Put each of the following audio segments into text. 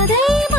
ah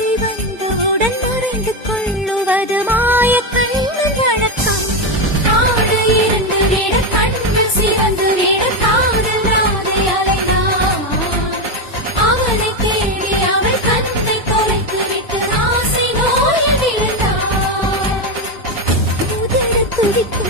வாழ்க்கை வந்தவுடன் மறைந்து கொள்ளுவது மாய கண்ணு வழக்கம் காடு இருந்து விட கண்ணு சிறந்து விட காதல் ராதை அலைதான். அவனை கேள்வி அவள் கண்ணை குறைத்து விட்டு ஆசை நோய் விழுந்தான். முதல துடிக்கும்